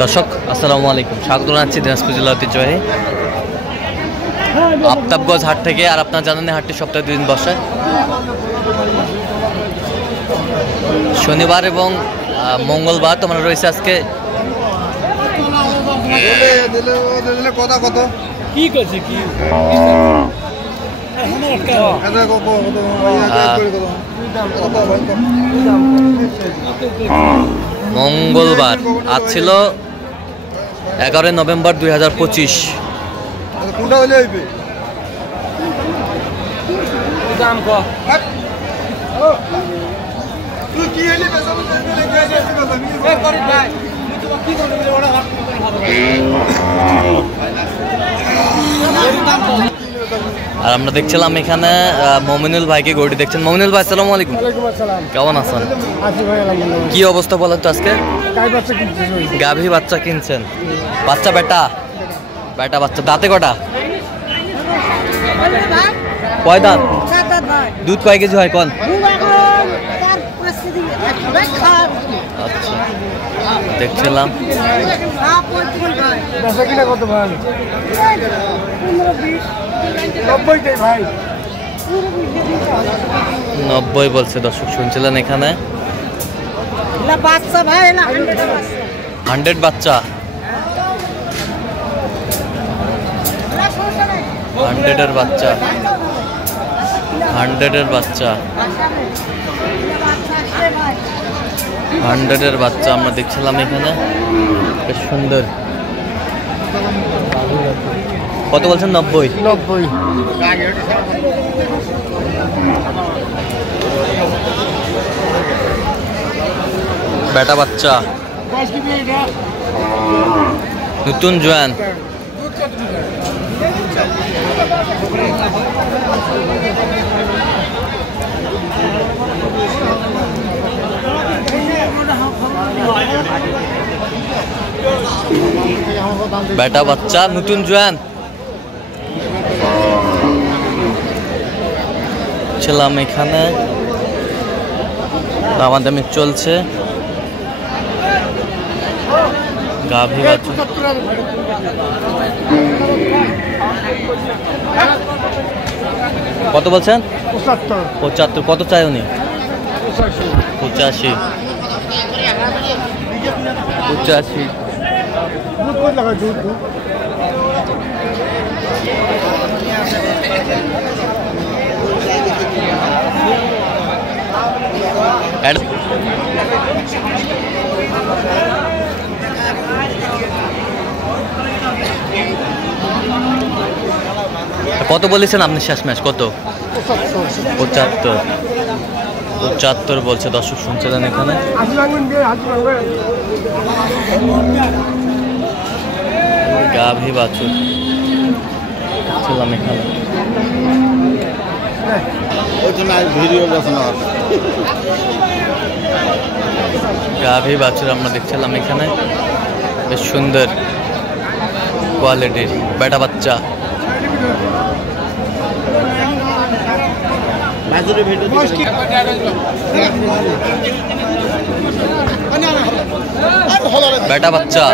দর্শক আসসালামু আলাইকুম, স্বাগত জানাচ্ছি দিনাজপুর জেলা ঐতিহ্যবাহী আফতাবগঞ্জ হাট থেকে। আর আপনারা জানেন হাটটি সপ্তাহে 2 দিন বসে, শনিবার এবং মঙ্গলবার। তোমরা রয়েছে আজকে মঙ্গলবার, আজ ছিল 11 নভেম্বর 2025। আর আমরা দেখছিলাম এখানে মমিনুল ভাইকে গরুটি দেখছেন। মমিনুল ভাই আসসালামু আলাইকুম। কেমন আছেন? কি অবস্থা বলেন তো আজকে? গাভী বাচ্চা কিনছেন? বাচ্চা বেটা বাচ্চা, দাঁতে কটা? কয় দাঁত? দুধ কয় কেজি হয় কোন? আচ্ছা, দেখছিলাম 90 বলছে। দর্শক শুনছিলেন এখানে 100 বাচ্চা, 100 বাচ্চা, 100-এর বাচ্চা, 100-এর বাচ্চা, 100-এর বাচ্চা আমরা দেখছিলাম এখানে। বেশ সুন্দর। কত বলছেন? 90। বেটা বাচ্চা, নতুন জোয়ান। বেটা বাচ্চা, নতুন জোয়ান। ছিলাম এখানে, দামাদামি চলছে। গাভী বাচ্চা কত বলছেন? 75। কত চাই উনি? 85। কত বলেছেন আপনি শেষ ম্যাচ? কত? 75 বলছে। দর্শক শুনছিলেন এখানে। গাভী বাছুর ছিলাম এখানে। গাভী বাছুর আমরা দেখছিলাম এখানে। বেশ সুন্দর কোয়ালিটির বেটা বাচ্চা। বেটা বাচ্চা,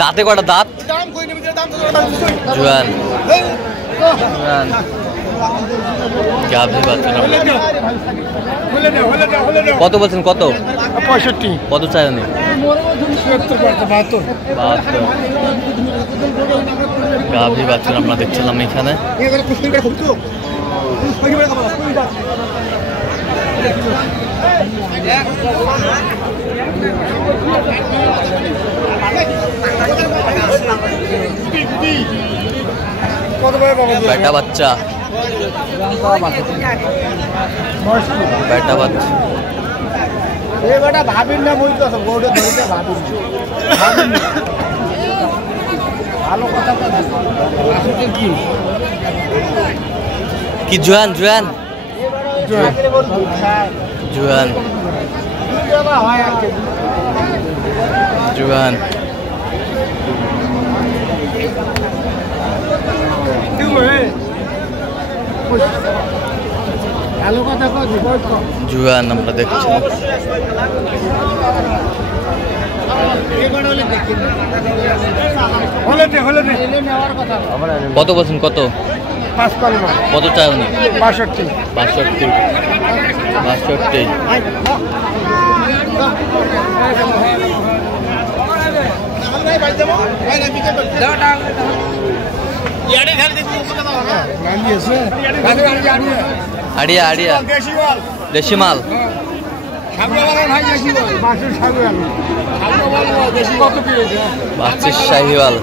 দাঁতে কটা দাঁত? জোয়ান। গাভী বাচ্চা কত বলছেন? কত? 65। কত চাই উনি? 72। গাভী বাচ্চা আমরা দেখছিলাম এখানে। বেটা বাচ্চা, বেটা বাচ্চা। ভাবির না ভালো কথা কি? জোয়ান জোয়ান জোয়ান জোয়ান। জুয়ান আমরা দেখছি। কত বলছেন? কত কত চাই উনি? 62 62 62। আড়িয়া আড়িয়া দেশি মাল। বাচ্চিস শাহিওয়াল।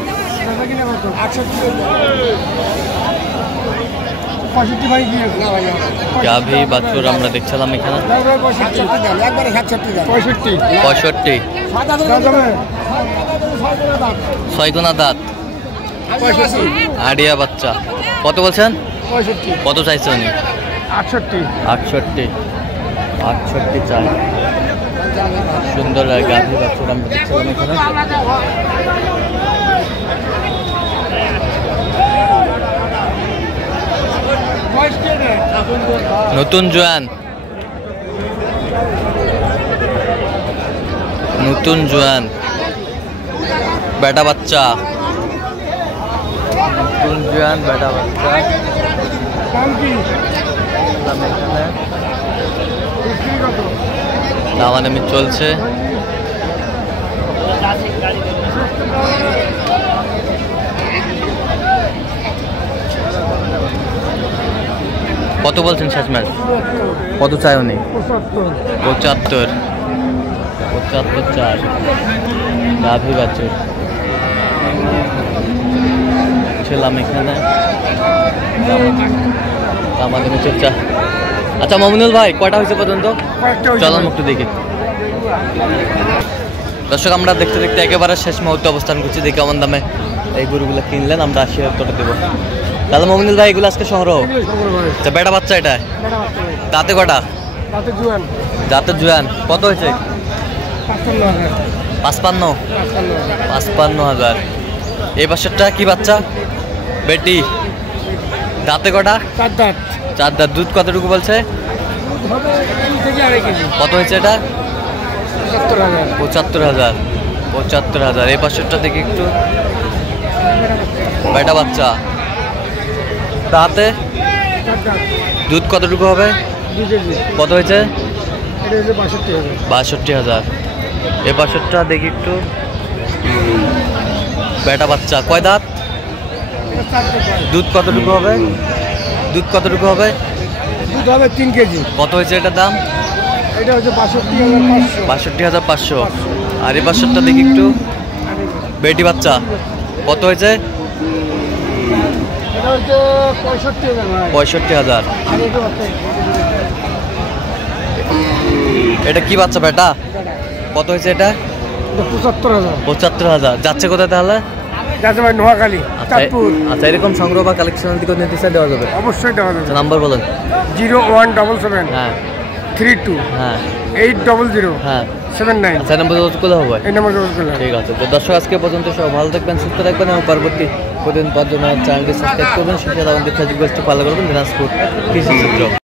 গাভী বাছুর আমরা দেখছিলাম এখানে। 65। 6 গোনা দাঁত। আড়িয়া বাচ্চা। কত বলছেন? কত চাইছে উনি? 68। 68 চাই। সুন্দর গাভী বাছুর আমরা দেখছিলাম এখানে। নতুন জোয়ান। নতুন জোয়ান বেটা বাচ্চা। নতুন জোয়ান বেটা বাচ্চা। দামাদামি চলছে। কত বলছেন শেষ ম্যাচ? কত চাই উনি? 75। 75 চাই। গাভী বাছুর ছিলাম এখানে। আমাদের চর্চা। আচ্ছা মমিনুল ভাই, কয়টা হয়েছে পর্যন্ত? চলুন একটু দেখি। দর্শক আমরা দেখতে দেখতে একেবারে শেষ মুহূর্তে অবস্থান করছি। দেখি কেমন দামে এই গরুগুলো কিনলেন, আমরা 80,000 টাকা দেবো। তাহলে মমিনুল ভাই এগুলো আজকে সংগ্রহ। আচ্ছা বেটা বাচ্চা এটা দাঁতে কটা? দাঁতের জোয়ান। কত হয়েছে? 55। 55,000। এই পাশেরটা কি বাচ্চা? বেটি। দাঁতে কটা? 4 দাঁত। দুধ কতটুকু বলছে? কত হয়েছে এটা? 75,000। 75,000। এই পাশেরটা দেখি একটু। বেটা বাচ্চা। দাঁতে দুধ কতটুকু হবে? কত হয়েছে? 62,000। এ পাশেরটা দেখি একটু। বেটা বাচ্চা। কয় দাঁত? দুধ কতটুকু হবে? দুধ কতটুকু হবে? দুধ হবে 3 কেজি। কত হয়েছে এটার দাম? এটা হচ্ছে 62,500। 62,500। আর এই পাশেরটা দেখি একটু। বেটি বাচ্চা। কত হয়েছে? এটা হচ্ছে 65,000। 65,000। এটা কি বাচ্চা বেটা? কত হয়েছে এটা? 75,000। 75,000। যাচ্ছে কোথায় তাহলে? যাচ্ছে ভাই নোয়াখালী, চাঁদপুর। আচ্ছা এরকম সংগ্রহ বা কালেকশন দিকে নিতে চাই দেওয়া যাবে? অবশ্যই দেওয়া যাবে। নাম্বার বলেন। 0177 হ্যাঁ 32 হ্যাঁ 800 হ্যাঁ 79। আচ্ছা নাম্বার কোথাও হবে? এই নাম্বার যোগাযোগ করলে। ঠিক আছে। তো দর্শক আজকে পর্যন্ত সব ভালো থাকবেন, সুস্থ থাকবেন এবং পরবর্তী প্রতিদিন পাওয়ার জন্য চ্যানেলটি সাবস্ক্রাইব করবেন। সেই সাথে আমাদের ফেসবুক পেজটি ফলো করবেন। দিনাজপুর কৃষি চিত্র।